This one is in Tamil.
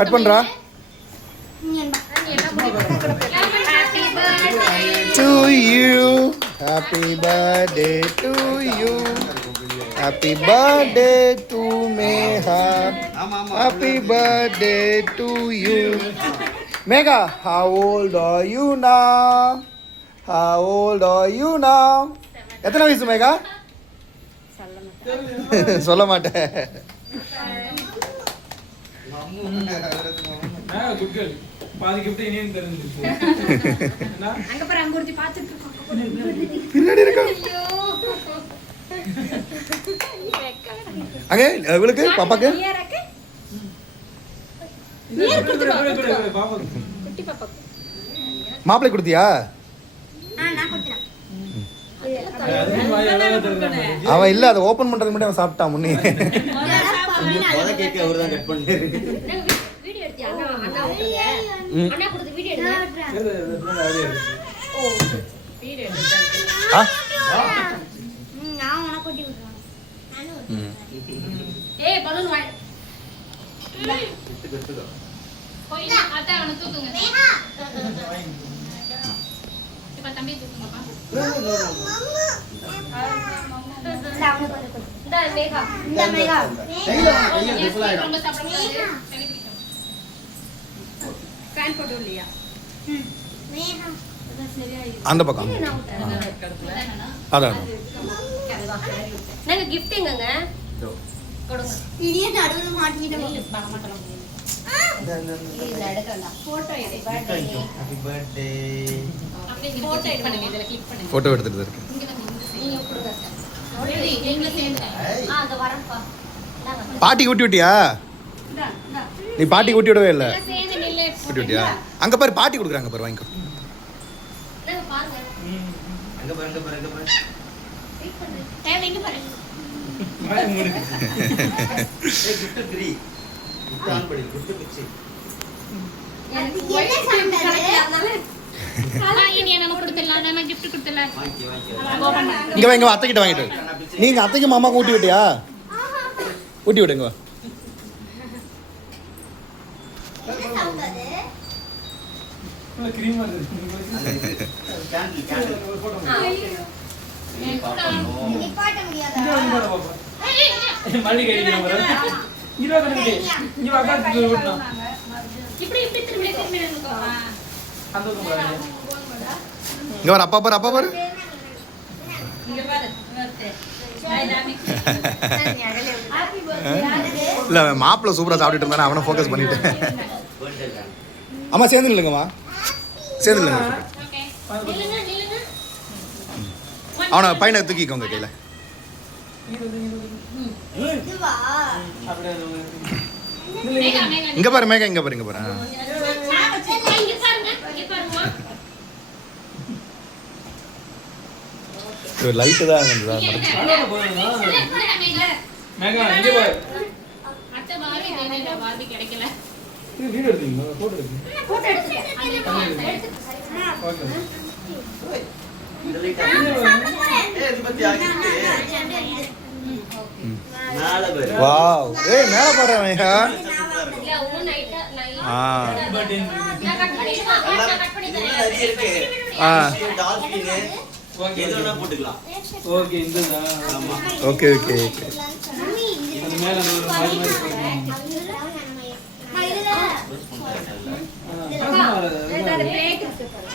கட் பண்றா. To you, happy birthday to you, happy birthday to Megha, happy birthday to you. Megha, how old are you now? How old are you now? எத்தனை வயசு மேகா? சொல்ல மாட்டேன். பாதி கிஃப்ட் இனியும் தெரிஞ்சிச்சு. அங்க பாரு அங்க ஒருத்தி பாத்துட்டு இருக்கோம். பின்னாடி இருக்கா? அங்க இவளுக்கு பாப்பாக்கு குட்டி பாப்பாக்கு மாப்பிள்ளை கொடுத்தியா? நான் கொடுத்தேன். அவன் இல்ல அதை ஓபன் பண்றதுக்கு முன்னாடி அவன் சாப்பிட்டான் முன்னே. கேக் அவர் தான் கட் பண்ணாரு. வீடியோ எடுத்தியா? அண்ணா கொடுத்த வீடியோ எடுங்க. ஓ வீடியோ எடுங்க. நான் உனக்கு கொட்டி விடுறேன். ஏய் பலூன் வாய். எடுத்துக்கோ. போய் அத்தை அவனை தூக்குங்க. இப்ப தம்பி தூக்குங்கப்பா. இந்த மேகா. இந்த மேகா. ரொம்ப சாப்பிடுங்க. ஃபேன் போட்டு இல்லையா? மேகா. அந்த பக்கம். அதான். நாங்க gift எங்கங்க? கொடுங்க. இடிய நடுவுல மாட்டிட்டோம். பரமாட்டலாம். இது எடுக்கறடா. போட்டோ எடு. Happy birthday. அப்படியே போட்டோ எடு பண்ணுங்க. இதல கிளிக் பண்ணுங்க. போட்டோ எடுத்துட்டு இருக்கு. நீங்க கொடுங்க சார். ரெடி எங்க சேர்ந்து. அங்க வரேன்ப்பா. பாட்டி ஊட்டி விட்டியா? நீ பாட்டி ஊட்டி விடவே இல்ல. சேர்ந்து நில்ல. ஊட்டி விட்டியா? அங்க பாரு பாட்டி கொடுக்குறாங்க பாரு வாங்கிக்கோ. நாங்க பாருங்க. அங்க பாருங்க பாருங்க பாருங்க. வெயிட் பண்ணு. தேவை இங்க பாருங்க. ஏய் கிஃப்ட் ஃப்ரீ. கிஃப்ட் ஆன் பண்ணி கிஃப்ட் பிச்சி. எனக்கு என்ன சாப்பிடுறது? அண்ணா இனி நம்ம கொடுத்துடலாம். நம்ம gift கொடுத்துடலாம். வாங்கி இங்க வா இங்க வா அத்தை கிட்ட வாங்கிட்டு. நீங்க அத்தைக்கு மாமாக்கு ஊட்டி விட்டியா? ஊட்டி விடுங்க வா. கிரீமா கேண்டில் கேண்டில் போட்டோ. நிப்பாட்ட முடியாதா? மல்லி கையில வர. இங்க வந்து இங்க வாங்க விடணும். இப்படி இப்படி திரும்பி திரும்பி நின்னுக்கோ. அந்த பக்கம் பாருங்க. இங்க வர அப்பா பாரு அப்பா பாரு. இங்க பாரு. Happy birthday. இல்ல மாப்பிள்ள சூப்பரா சாப்பிட்டுட்டு இருந்தானே அவனை ஃபோக்கஸ் பண்ணிட்டேன். Birthday candle. அம்மா சேர்ந்து இல்லைங்கம்மா சேர்ந்து இல்லைங்க. ஓகே. நில்லுங்க நில்லுங்க. அவனை பையனை தூக்கிக்கோங்க கையில. இதுவா? அப்படியே மேகா மேகா. இங்க பாரு மேகா இங்க பாரு இங்க பாரு. இங்க பாருங்க. இங்க பாருங்க. ஒரு லைட் தான் வந்ததா மேகா இங்க பாரு. அத்தை பார்வி தேனேடா பார்வி கிடைக்கல. இது வீடியோ எடுத்தீங்களா? போட்டோ எடுத்தீங்க. போட்டோ எடுத்துட்டேன். ஓகே. இந்த லைட் ஏய் இது பத்தி ஆகிட்டு. நாளை பாரு. வாவ் ஏய் மேல பாரு மேகா. இல்ல ஒரு நைட்டா ஆ பர்த்டே நான் கட் பண்ணிடுவா. நான் கட் பண்ணி இதுல தரேன். நிறைய இருக்கு. ஆ டால்பின் ஓகே எது வேணா போட்டுக்கலாம். ஓகே இந்ததா. ஆமா. Okay okay okay. அது மேல அந்த ஒரு மாதிரி மாதிரி போடுங்க. யூஸ் பண்றாங்க. இந்த பேக் இருக்கு பாரு.